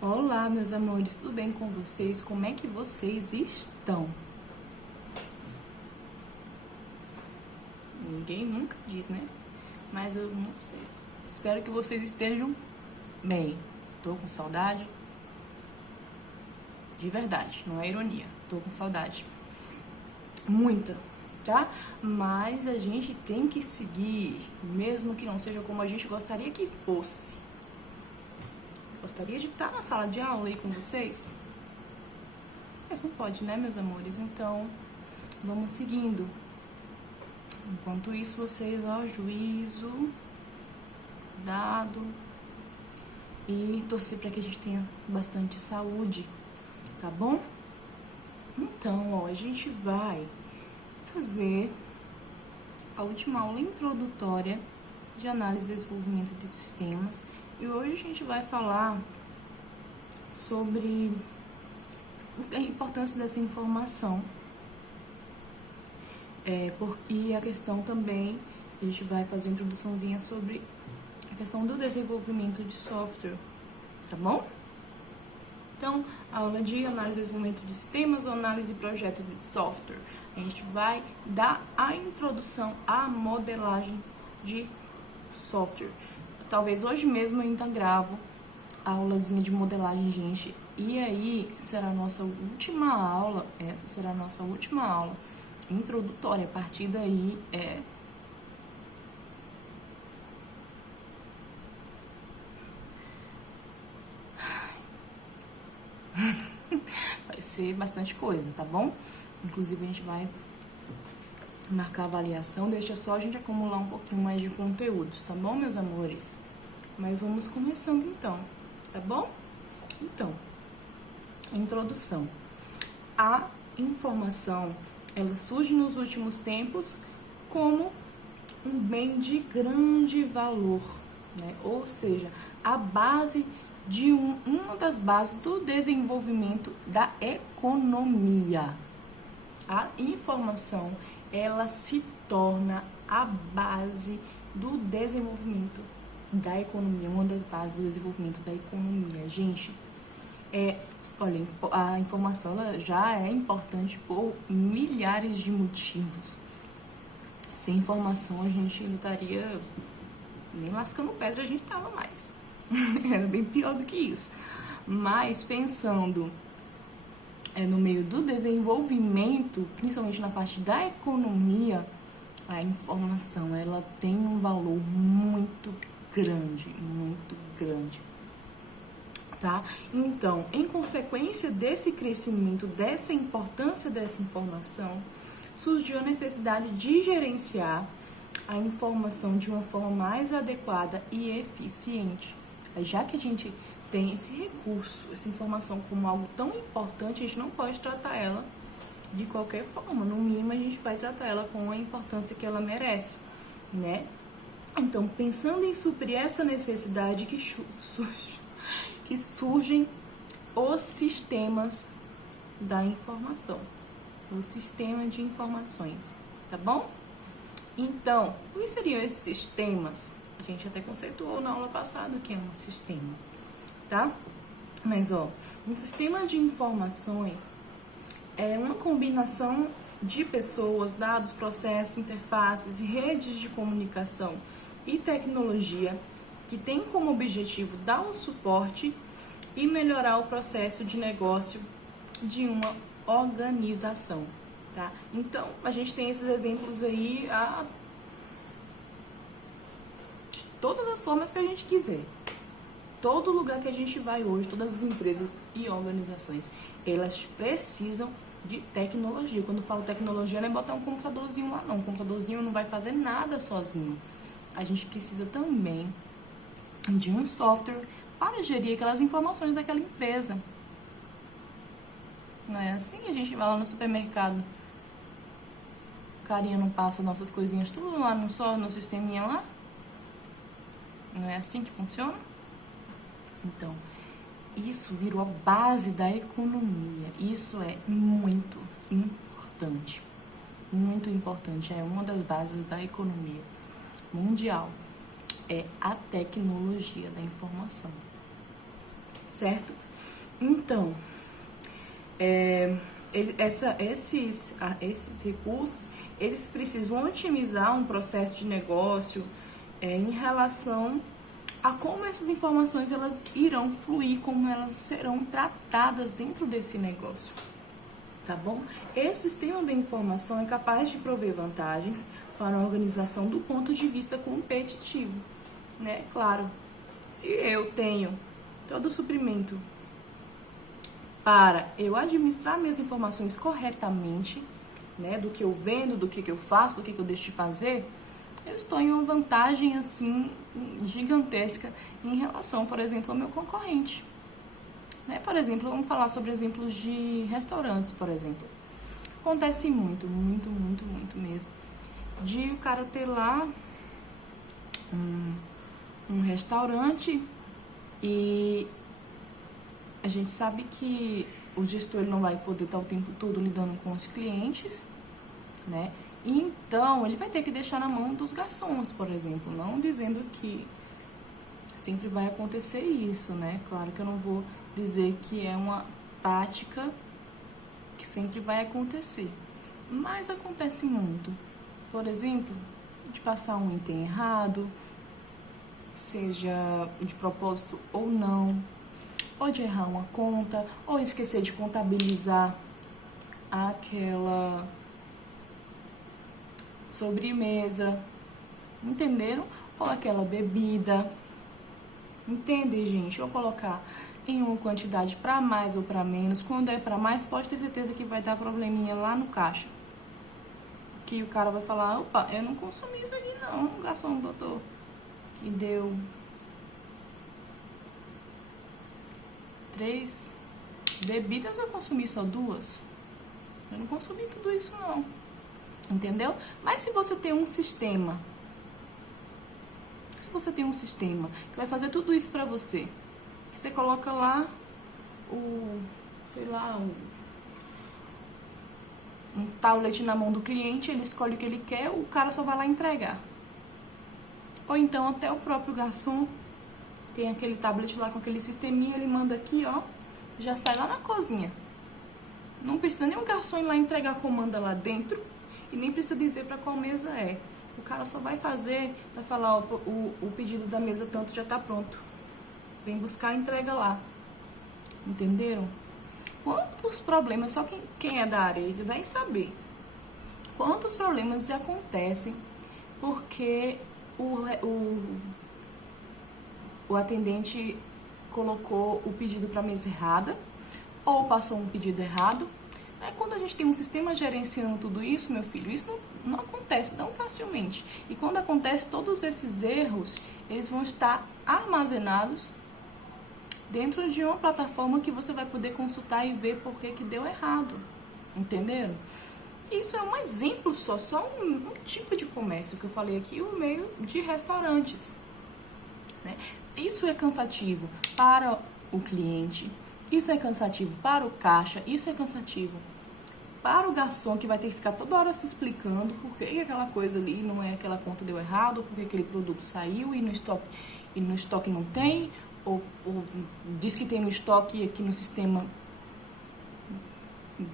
Olá, meus amores, tudo bem com vocês? Como é que vocês estão? Ninguém nunca diz, né? Mas eu não sei. Espero que vocês estejam bem. Tô com saudade. De verdade, não é ironia. Tô com saudade. Muita, tá? Mas a gente tem que seguir, mesmo que não seja como a gente gostaria que fosse. Gostaria de estar na sala de aula aí com vocês? Mas não pode, né, meus amores? Então, vamos seguindo. Enquanto isso, vocês, ó, juízo, dado, e torcer para que a gente tenha bastante saúde, tá bom? Então, ó, a gente vai fazer a última aula introdutória de análise e desenvolvimento de sistemas. E hoje a gente vai falar sobre a importância dessa informação. E a questão também, a gente vai fazer uma introduçãozinha sobre a questão do desenvolvimento de software, tá bom? Então, a aula de análise e desenvolvimento de sistemas ou análise e projeto de software. A gente vai dar a introdução à modelagem de software. Talvez hoje mesmo eu ainda gravo a aulazinha de modelagem, gente. E aí, será a nossa última aula, essa será a nossa última aula introdutória. A partir daí, vai ser bastante coisa, tá bom? Inclusive, a gente vai marcar a avaliação, deixa só a gente acumular um pouquinho mais de conteúdos, tá bom, meus amores? Mas vamos começando então, tá bom? Então, introdução. A informação, ela surge nos últimos tempos como um bem de grande valor, né? Ou seja, a base de uma das bases do desenvolvimento da economia. A informação, ela se torna a base do desenvolvimento da economia, uma das bases do desenvolvimento da economia. Gente, olha, a informação ela já é importante por milhares de motivos. Sem informação, a gente não estaria nem lascando pedra, a gente tava mais. Era bem pior do que isso. Mas pensando no meio do desenvolvimento, principalmente na parte da economia, a informação ela tem um valor muito grande, tá? Então, em consequência desse crescimento, dessa importância dessa informação, surgiu a necessidade de gerenciar a informação de uma forma mais adequada e eficiente. Já que a gente tem esse recurso, essa informação como algo tão importante, a gente não pode tratar ela de qualquer forma. No mínimo, a gente vai tratar ela com a importância que ela merece, né? Então, pensando em suprir essa necessidade que surgem os sistemas da informação, o sistema de informações, tá bom? Então, o que seriam esses sistemas? A gente até conceituou na aula passada o que é um sistema, tá? Mas, ó, um sistema de informações é uma combinação de pessoas, dados, processos, interfaces, redes de comunicação e tecnologia que tem como objetivo dar um suporte e melhorar o processo de negócio de uma organização, tá? Então, a gente tem esses exemplos aí de todas as formas que a gente quiser. Todo lugar que a gente vai hoje, todas as empresas e organizações, elas precisam de tecnologia. Quando eu falo tecnologia, não é botar um computadorzinho lá, não. Um computadorzinho não vai fazer nada sozinho. A gente precisa também de um software para gerir aquelas informações daquela empresa. Não é assim que a gente vai lá no supermercado. O carinha não passa nossas coisinhas tudo lá no sisteminha lá? Não é assim que funciona? Então, isso virou a base da economia. Isso é muito importante. Muito importante. É uma das bases da economia mundial. É a tecnologia da informação. Certo? Então, esses recursos, eles precisam otimizar um processo de negócio em relação a como essas informações elas irão fluir, como elas serão tratadas dentro desse negócio, tá bom? Esse sistema de informação é capaz de prover vantagens para a organização do ponto de vista competitivo, né? Claro, se eu tenho todo o suprimento para eu administrar minhas informações corretamente, né, do que eu vendo, do que eu faço, do que eu deixo de fazer, eu estou em uma vantagem, assim, gigantesca em relação, por exemplo, ao meu concorrente. Né? Por exemplo, vamos falar sobre exemplos de restaurantes, por exemplo. Acontece muito mesmo, de o cara ter lá um restaurante e a gente sabe que o gestor não vai poder estar o tempo todo lidando com os clientes, né? Então, ele vai ter que deixar na mão dos garçons, por exemplo, não dizendo que sempre vai acontecer isso, né? Claro que eu não vou dizer que é uma prática que sempre vai acontecer, mas acontece muito. Por exemplo, de passar um item errado, seja de propósito ou não, ou de errar uma conta, ou esquecer de contabilizar aquela sobremesa, entenderam? Ou aquela bebida, entende, gente? Ou colocar em uma quantidade para mais ou para menos. Quando é para mais, pode ter certeza que vai dar probleminha lá no caixa. Que o cara vai falar, opa, eu não consumi isso aqui não, o garçom botou que deu 3 bebidas, eu consumi só 2. Eu não consumi tudo isso não. Entendeu? Mas se você tem um sistema, que vai fazer tudo isso pra você, que você coloca lá um tablet na mão do cliente, ele escolhe o que ele quer, o cara só vai lá entregar. Ou então até o próprio garçom tem aquele tablet lá com aquele sisteminha, ele manda aqui, ó, já sai lá na cozinha. Não precisa nem o garçom ir lá entregar a comanda lá dentro e nem precisa dizer para qual mesa é. O cara só vai fazer, vai falar, ó, o pedido da mesa tanto já tá pronto. Vem buscar e entrega lá. Entenderam? Quantos problemas, só quem é da área vai saber. Quantos problemas acontecem porque o atendente colocou o pedido para a mesa errada ou passou um pedido errado. Quando a gente tem um sistema gerenciando tudo isso, meu filho, isso não acontece tão facilmente. E quando acontece, todos esses erros, eles vão estar armazenados dentro de uma plataforma que você vai poder consultar e ver por que deu errado. Entenderam? Isso é um exemplo só um tipo de comércio que eu falei aqui, o meio de restaurantes. Né? Isso é cansativo para o cliente, isso é cansativo para o caixa, isso é cansativo para o garçom, que vai ter que ficar toda hora se explicando por que aquela coisa ali não é, aquela conta deu errado, por que aquele produto saiu e no estoque não tem, ou diz que tem no estoque e aqui no sistema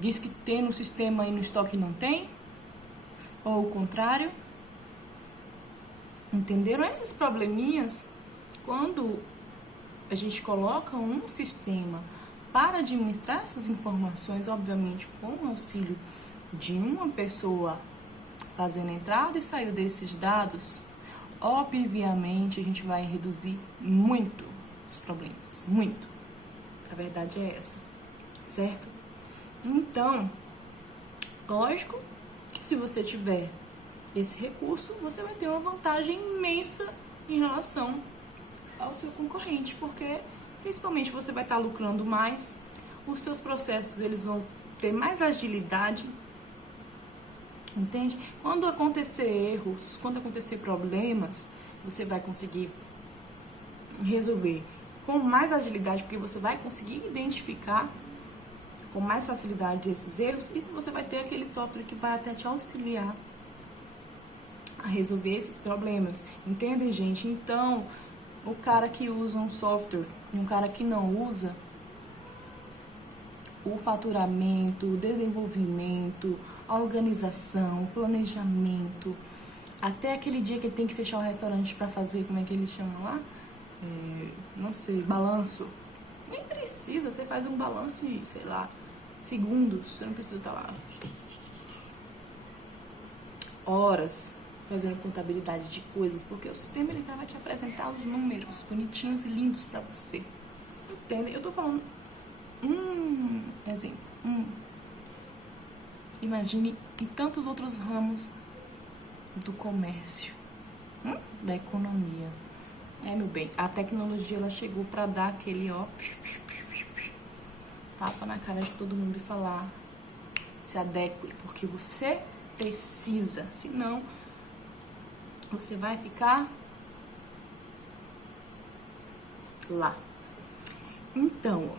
diz que tem no sistema e no estoque não tem, ou o contrário. Entenderam? Esses probleminhas, quando a gente coloca um sistema para administrar essas informações, obviamente com o auxílio de uma pessoa fazendo entrada e saída desses dados, obviamente a gente vai reduzir muito os problemas, muito. A verdade é essa, certo? Então, lógico que se você tiver esse recurso, você vai ter uma vantagem imensa em relação ao seu concorrente, porque principalmente você vai estar lucrando mais, os seus processos eles vão ter mais agilidade, entende? Quando acontecer erros, quando acontecer problemas, você vai conseguir resolver com mais agilidade, porque você vai conseguir identificar com mais facilidade esses erros e você vai ter aquele software que vai até te auxiliar a resolver esses problemas. Entendem, gente? Então, o cara que usa um software e um cara que não usa, o faturamento, o desenvolvimento, a organização, o planejamento, até aquele dia que ele tem que fechar o restaurante para fazer, como é que eles chamam lá? Não sei, balanço. Nem precisa, você faz um balanço em, sei lá, segundos, você não precisa estar lá horas fazendo contabilidade de coisas, porque o sistema ele vai te apresentar os números bonitinhos e lindos para você. Entende? Eu tô falando exemplo. Imagine em tantos outros ramos do comércio, da economia. Meu bem, a tecnologia ela chegou para dar aquele tapa na cara de todo mundo e falar: se adeque, porque você precisa, senão você vai ficar lá. Então,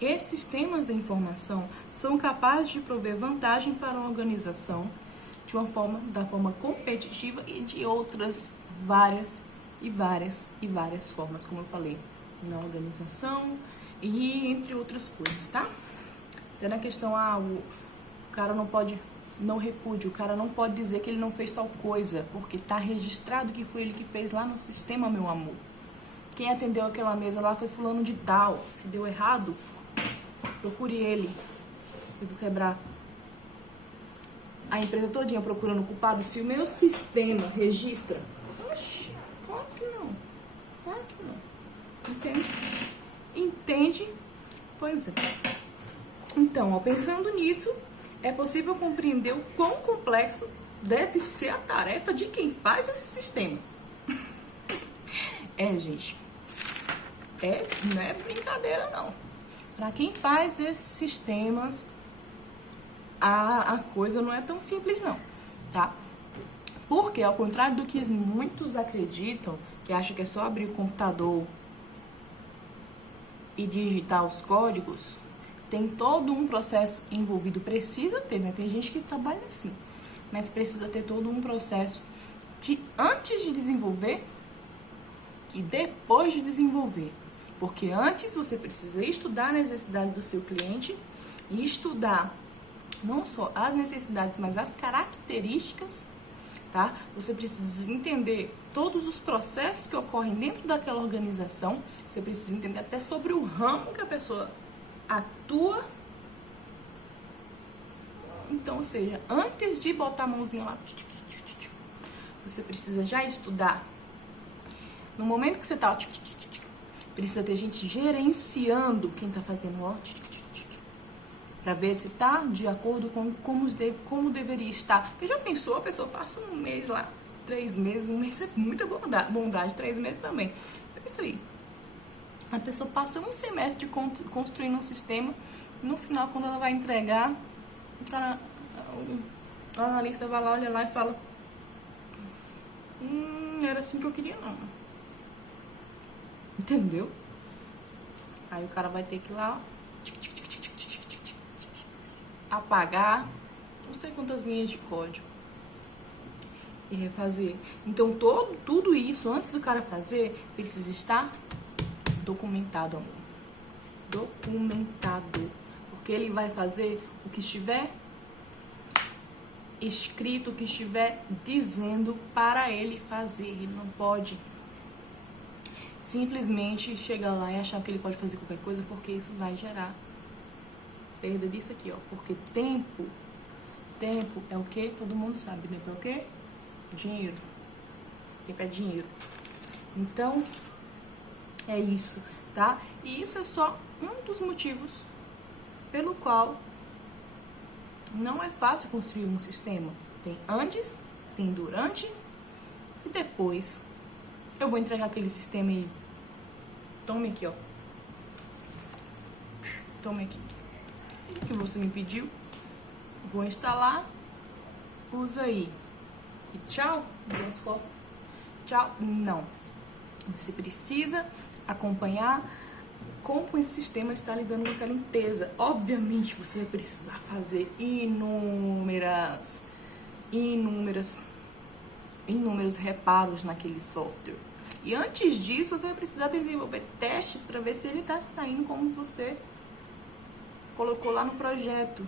esses sistemas de informação são capazes de prover vantagem para uma organização da forma competitiva e de outras várias formas, como eu falei, na organização e entre outras coisas, tá? Até na questão, o cara não pode, não repúdio, o cara não pode dizer que ele não fez tal coisa, porque tá registrado que foi ele que fez lá no sistema, meu amor. Quem atendeu aquela mesa lá foi fulano de tal. Se deu errado, procure ele. Eu vou quebrar a empresa todinha procurando o culpado. Se o meu sistema registra, oxe, claro que não. Claro que não. Entende? Entende? Pois é. Então, pensando nisso, é possível compreender o quão complexo deve ser a tarefa de quem faz esses sistemas. Gente, não é brincadeira não. Para quem faz esses sistemas, a coisa não é tão simples não, tá? Porque, ao contrário do que muitos acreditam, que acham que é só abrir o computador e digitar os códigos, tem todo um processo envolvido. Precisa ter, né? Tem gente que trabalha assim, mas precisa ter todo um processo antes de desenvolver e depois de desenvolver. Porque antes você precisa estudar a necessidade do seu cliente e estudar não só as necessidades, mas as características, tá? Você precisa entender todos os processos que ocorrem dentro daquela organização. Você precisa entender até sobre o ramo que a pessoa atua. Então, ou seja, antes de botar a mãozinha lá, você precisa já estudar. No momento que você tá, precisa ter gente gerenciando quem tá fazendo, para ver se tá de acordo com como deveria estar. Porque já pensou, a pessoa passa um mês lá, 3 meses, um mês é muita bondade, 3 meses também. É isso aí. A pessoa passa um semestre construindo um sistema, no final, quando ela vai entregar, o analista vai lá, olha lá e fala: era assim que eu queria não. Entendeu? Aí o cara vai ter que ir lá, apagar não sei quantas linhas de código e refazer. Então, tudo isso, antes do cara fazer, precisa estar documentado, amor. Documentado. Porque ele vai fazer o que estiver escrito, o que estiver dizendo para ele fazer. Ele não pode simplesmente chegar lá e achar que ele pode fazer qualquer coisa, porque isso vai gerar perda disso aqui, ó. Porque tempo é o que? Todo mundo sabe. Tempo é o que? Dinheiro. Tempo é dinheiro. Então, é isso, tá? E isso é só um dos motivos pelo qual não é fácil construir um sistema. Tem antes, tem durante e depois. Eu vou entregar aquele sistema aí. Tome aqui, ó. Tome aqui. O que você me pediu. Vou instalar. Usa aí. E tchau. Dê as costas. Tchau. Não. Você precisa acompanhar como esse sistema está lidando com aquela limpeza. Obviamente, você vai precisar fazer inúmeros reparos naquele software. E antes disso, você vai precisar desenvolver testes para ver se ele está saindo como você colocou lá no projeto.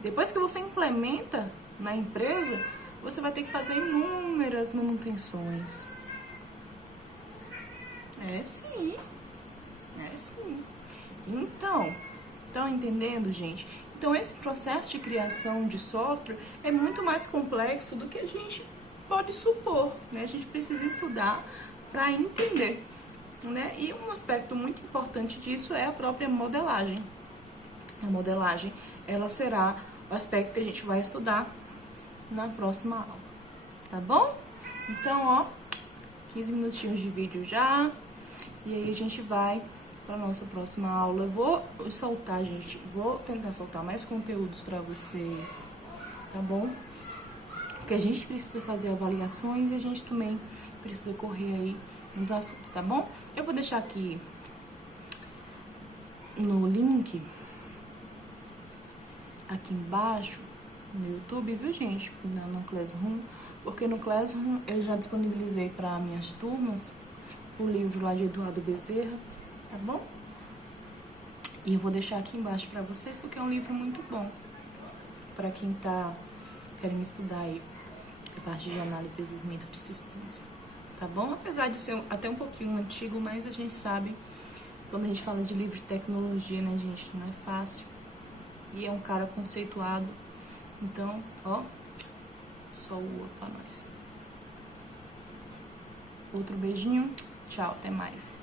Depois que você implementa na empresa, você vai ter que fazer inúmeras manutenções. É sim. Então, estão entendendo, gente? Então, esse processo de criação de software é muito mais complexo do que a gente pode supor, né? A gente precisa estudar para entender, né? E um aspecto muito importante disso é a própria modelagem. A modelagem, ela será o aspecto que a gente vai estudar na próxima aula, tá bom? Então, ó, 15 minutinhos de vídeo já, e aí a gente vai para nossa próxima aula. Eu vou soltar, gente, vou tentar soltar mais conteúdos para vocês, tá bom? Porque a gente precisa fazer avaliações e a gente também precisa correr aí nos assuntos, tá bom? Eu vou deixar aqui no link, aqui embaixo, no YouTube, viu, gente? No Classroom, porque no Classroom eu já disponibilizei para minhas turmas o livro lá de Eduardo Bezerra, tá bom? E eu vou deixar aqui embaixo para vocês, porque é um livro muito bom para quem tá querendo estudar aí a parte de análise e desenvolvimento de sistemas, tá bom? Apesar de ser até um pouquinho antigo, mas a gente sabe, quando a gente fala de livro de tecnologia, né, gente, não é fácil. E é um cara conceituado. Então, ó, só o pra nós. Outro beijinho. Tchau, até mais.